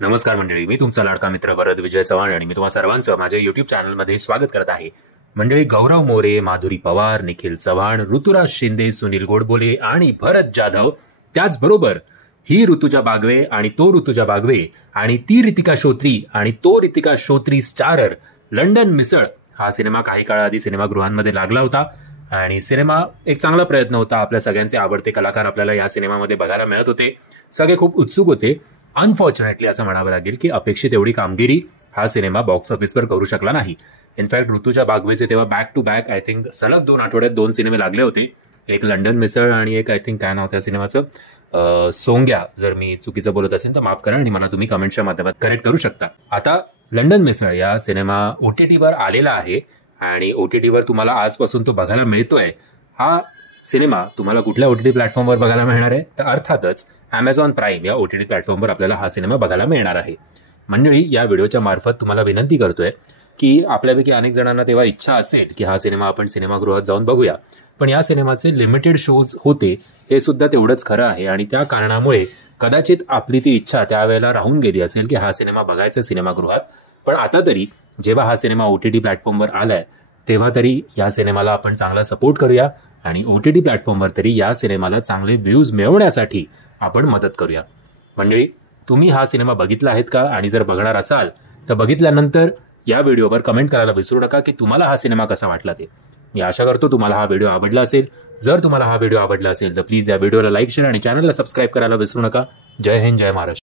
नमस्कार मंडळी, मी तुमचा लाडका मित्र वरद विजय चव्हाण आणि मी तुम्हा सर्वांचं माझ्या युट्यूब चॅनलमध्ये स्वागत करत आहे. मंडळी, गौरव मोरे, माधुरी पवार, निखिल चव्हाण, ऋतुराज शिंदे, सुनील गोडबोले आणि भरत जाधव, त्याचबरोबर ही ऋतुजा बागवे आणि तो ऋतुजा बागवे आणि ती रितिका श्रोत्री आणि तो रितिका श्रोत्री स्टारर लंडन मिसळ हा सिनेमा काही काळाआधी सिनेमागृहांमध्ये लागला होता आणि सिनेमा एक चांगला प्रयत्न होता. आपल्या सगळ्यांचे आवडते कलाकार आपल्याला या सिनेमामध्ये बघायला मिळत होते. सगळे खूप उत्सुक होते. अनफॉर्च्युनेटली असं म्हणावं लागेल की अपेक्षित एवढी कामगिरी हा सिनेमा बॉक्स ऑफिसवर करू शकला नाही. इनफॅक्ट ऋतुजा बागवेचे तेव्हा back to back I think सलग 2 आठवड्यात 2 सिनेमे लागले होते. एक लंडन मिसळ आणि एक आय थिंक काय नाव त्या सिनेमाचं सोंग्या. जर मी चुकीचं बोलत असेल तर माफ करा आणि मला तुम्ही कमेंटच्या माध्यमात करेक्ट करू शकता. आता लंडन मिसळ या सिनेमा OTTवर आलेला आहे आणि OTTवर तुम्हाला आजपासून तो बघायला मिळतोय. हा सिनेमा तुम्हाला कुठल्या OTT प्लॅटफॉर्मवर बघायला मिळणार आहे तर अर्थातच Amazon प्राईम या OTT प्लॅटफॉर्मवर आपल्याला हा सिनेमा बघायला मिळणार आहे. मंडळी, या व्हिडिओच्या मार्फत तुम्हाला विनंती करतोय की आपल्यापैकी अनेक जणांना तेव्हा इच्छा असेल की हा सिनेमा आपण सिनेमागृहात जाऊन बघूया, पण या सिनेमाचे लिमिटेड शोज होते हे सुद्धा तेवढंच खरं आहे आणि त्या कारणामुळे कदाचित आपली ती इच्छा त्यावेळेला राहून गेली असेल की हा सिनेमा बघायचा सिनेमागृहात. पण आता तरी जेव्हा हा सिनेमा OTT प्लॅटफॉर्मवर आलाय तेव्हा तरी या सिनेमाला आपण चांगला सपोर्ट करूया आणि OTT प्लॅटफॉर्मवर तरी या सिनेमाला चांगले व्ह्यूज मिळवण्यासाठी आपण मदत करूया. मंडळी, तुम्ही हा सिनेमा बघितला आहेत का? आणि जर बघणार असाल तर बघितल्यानंतर या व्हिडिओवर कमेंट करायला विसरू नका की तुम्हाला हा सिनेमा कसा वाटला ते. मी आशा करतो तुम्हाला हा व्हिडिओ आवडला असेल. जर तुम्हाला हा व्हिडिओ आवडला असेल तर प्लीज या व्हिडिओला लाईक, शेअर आणि चॅनलला सबस्क्राईब करायला विसरू नका. जय हिंद, जय महाराष्ट्र.